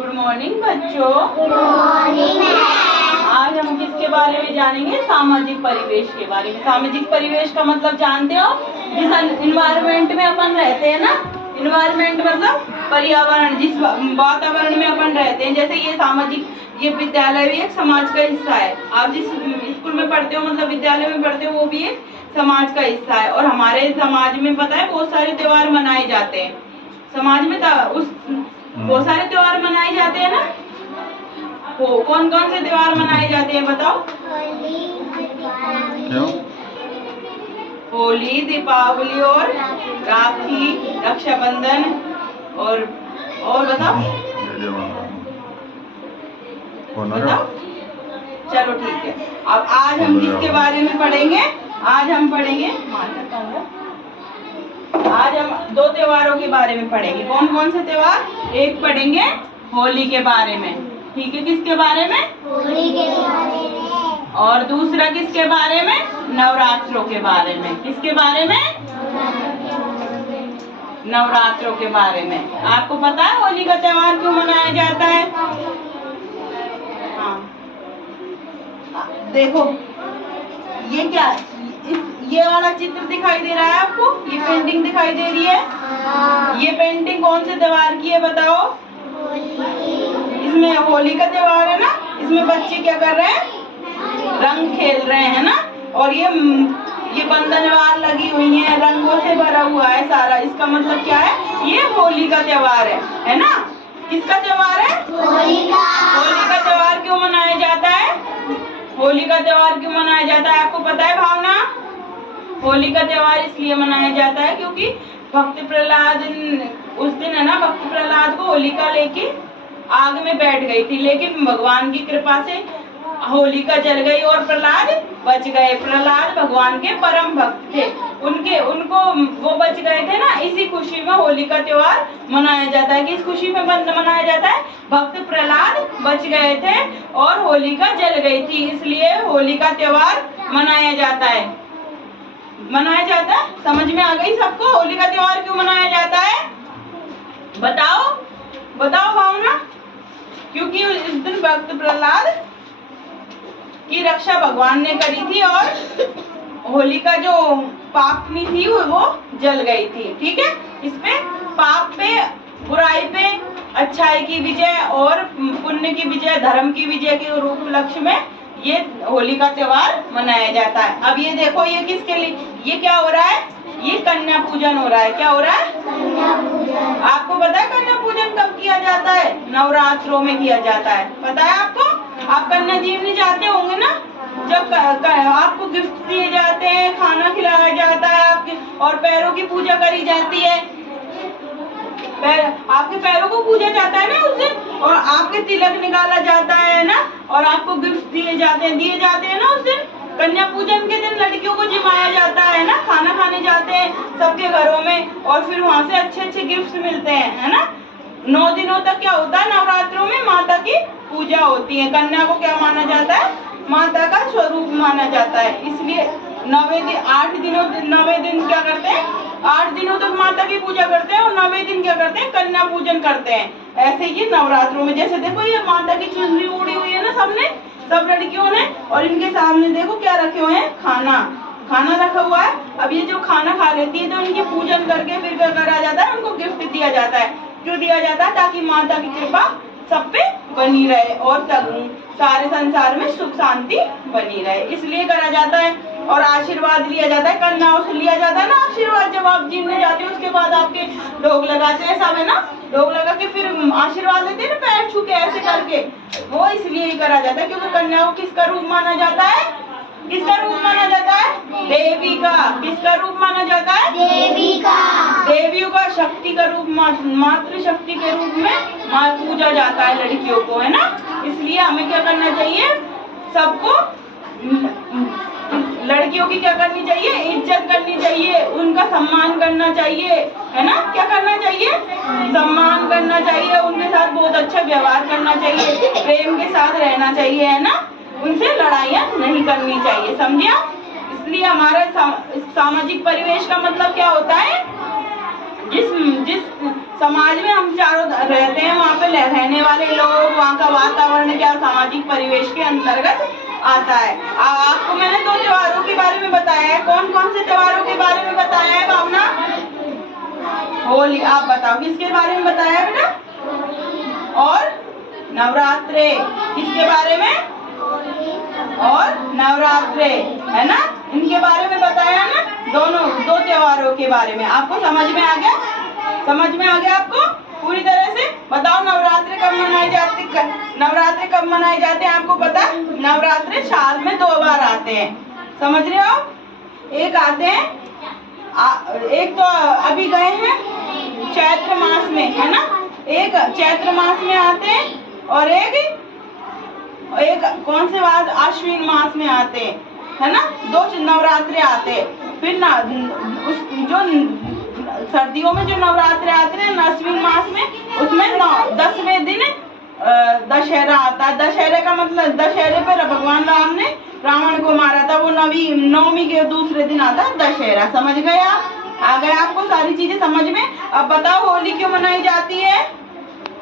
Good morning बच्चों। Good morning. आज हम किसके बारे में जानेंगे? सामाजिक परिवेश के बारे में। सामाजिक परिवेश का मतलब जानते हो? जिस इन्वायरमेंट में अपन रहते हैं ना, इन्वायरमेंट मतलब पर्यावरण, जिस वातावरण में अपन रहते हैं। जैसे ये सामाजिक, ये विद्यालय भी एक समाज का हिस्सा है। आप जिस स्कूल में पढ़ते हो, मतलब विद्यालय में पढ़ते हो, वो भी एक समाज का हिस्सा है। और हमारे समाज में पता है बहुत सारे त्योहार मनाए जाते हैं। समाज में बहुत सारे त्योहार मनाए जाते हैं ना। कौन कौन से त्योहार मनाए जाते हैं बताओ? होली, दीपावली और राखी, रक्षाबंधन और बताओ। बताओ। चलो ठीक है। अब आज हम किसके बारे में पढ़ेंगे? आज हम पढ़ेंगे, आज हम दो त्योहारों के बारे में पढ़ेंगे। कौन कौन से त्योहार? एक पढ़ेंगे होली के बारे में, ठीक है। किसके बारे में? होली के बारे में। और दूसरा किसके बारे में? नवरात्रों के बारे में। किसके बारे में? नवरात्रों के बारे में। आपको पता है होली का त्योहार क्यों मनाया जाता है? हाँ, देखो ये क्या, ये वाला चित्र दिखाई दे रहा है आपको? ये पेंटिंग दिखाई दे रही है। ये पेंटिंग कौन से त्योहार की है बताओ? इसमें होली का त्योहार है ना। इसमें बच्चे क्या कर रहे हैं? रंग खेल रहे हैं ना। और ये बंधनवार लगी हुई है, रंगों से भरा हुआ है सारा। इसका मतलब क्या है? ये होली का त्योहार है ना। किसका त्योहार है? होली का। होली का त्योहार क्यों मनाया जाता है? होली का त्योहार क्यों मनाया जाता है आपको पता है भावना? होली का त्योहार इसलिए मनाया जाता है क्योंकि भक्त प्रहलाद उस दिन है ना, भक्त प्रहलाद को होलिका लेके आग में बैठ गई थी, लेकिन भगवान की कृपा से होलिका जल गई और प्रहलाद बच गए। प्रहलाद भगवान के परम भक्त थे, उनको वो बच गए थे ना। इसी खुशी में होली का त्योहार मनाया जाता है। किस खुशी में मनाया जाता है? भक्त प्रहलाद बच गए थे और होलिका जल गई थी, इसलिए होली का त्योहार मनाया जाता है। मनाया जाता है। समझ में आ गई सबको होली का त्योहार क्यों मनाया जाता है? बताओ बताओ भावना। क्योंकि इस दिन भक्त प्रहलाद की रक्षा भगवान ने करी थी और होलिका जो पापनी थी वो जल गई थी, ठीक है। इसपे पाप पे, बुराई पे अच्छाई की विजय और पुण्य की विजय, धर्म की विजय के रूप लक्ष्य में ये होली का त्योहार मनाया जाता है। अब ये देखो, ये किसके लिए, ये क्या हो रहा है? ये कन्या पूजन हो रहा है। क्या हो रहा है? कन्या पूजन। आपको पता है कन्या पूजन कब किया जाता है? नवरात्रों में किया जाता है। पता है आपको? आप कन्या जीवनी जाते होंगे ना, जब आपको गिफ्ट दिए जाते हैं, खाना खिलाया जाता है आपके, और पैरों की पूजा करी जाती है। आपके पैरों को पूजा जाता है ना उस दिन, और आपके तिलक निकाला जाता है ना, और आपको गिफ्ट दिए जाते हैं ना उस दिन। कन्या पूजन के दिन लड़कियों को जिमाया जाता है ना, खाना खाने जाते हैं सबके घरों में, और फिर वहाँ से अच्छे अच्छे गिफ्ट मिलते हैं, है ना। 9 दिनों तक क्या होता है? नवरात्रों में माता की पूजा होती है। कन्या को क्या माना जाता है? माता का स्वरूप माना जाता है। इसलिए 9वें दिन क्या करते हैं? 8 दिनों तक माता की पूजा करते हैं, और 9वें दिन क्या करते हैं? कन्या पूजन करते हैं। ऐसे ही नवरात्रों में, जैसे देखो ये माता की चुनरी उड़ी हुई है ना सबने, सब लड़कियों ने, और इनके सामने देखो क्या रखे हुए हैं? खाना रखा हुआ है। अब ये जो खाना खा लेती है तो इनके पूजन करके फिर क्या करा जाता है? उनको गिफ्ट दिया जाता है। क्यों दिया जाता है? ताकि माता की कृपा सब पे बनी रहे और सारे संसार में सुख शांति बनी रहे, इसलिए करा जाता है। और आशीर्वाद लिया जाता है, कन्याओं से लिया जाता है ना आशीर्वाद। जब आप जीवने जाते हो उसके बाद आपके ढोक लगाते हैं सब, है ना। ढोक लगा के फिर आशीर्वाद लेते हैं ना, पैर छू के ऐसे करके। वो इसलिए ही करा जाता है क्योंकि कन्या को किसका रूप माना जाता है? किसका रूप माना जाता है? देवी का। किसका रूप माना जाता है? देवी का। देवियों का, शक्ति का रूप, मातृ शक्ति के रूप में पूजा जाता है लड़कियों को, है ना। इसलिए हमें क्या करना चाहिए? सबको, लड़कियों की क्या करनी चाहिए? इज्जत करनी चाहिए, उनका सम्मान करना चाहिए, है ना। क्या करना चाहिए? सम्मान करना चाहिए, उनके साथ बहुत अच्छा व्यवहार करना चाहिए, प्रेम के साथ रहना चाहिए, है ना। उनसे लड़ाइयाँ नहीं करनी चाहिए, समझिए। इसलिए हमारे सामाजिक परिवेश का मतलब क्या होता है? जिस समाज में हम चारों रहते हैं वहाँ पे रहने वाले लोग, वहाँ का वातावरण क्या सामाजिक परिवेश के अंतर्गत आता है। आपको मैंने 2 त्योहारों के बारे में बताया है। कौन कौन से त्योहारों के बारे में बताया है भावना? होली। आप बताओ किसके बारे में बताया है बेटा? और नवरात्रे किसके बारे में? और नवरात्रे, है ना, इनके बारे में बताया ना, दोनों 2 त्योहारों के बारे में। आपको समझ में आ गया? समझ में आ गया आपको पूरी तरह से? बताओ नवरात्रि कब मनाए जाते? नवरात्रि कब मनाए जाते हैं आपको पता है? नवरात्रि साल में 2 बार आते हैं, समझ रहे हो? एक आते हैं, एक तो अभी गए हैं चैत्र मास में, है ना, एक चैत्र मास में आते हैं और एक कौन से मास? आश्विन मास में आते हैं, है ना। 2 नवरात्रे आते हैं। फिर ना जो सर्दियों में जो नवरात्रे आते हैं अश्विन मास में, उसमें 10वें दिन दशहरा आता है। दशहरे का मतलब, दशहरे पर भगवान राम ने रावण को मारा था, वो नवमी के दूसरे दिन आता है दशहरा। समझ गए आप? आ गया आपको सारी चीजें समझ में? अब बताओ होली क्यों मनाई जाती है?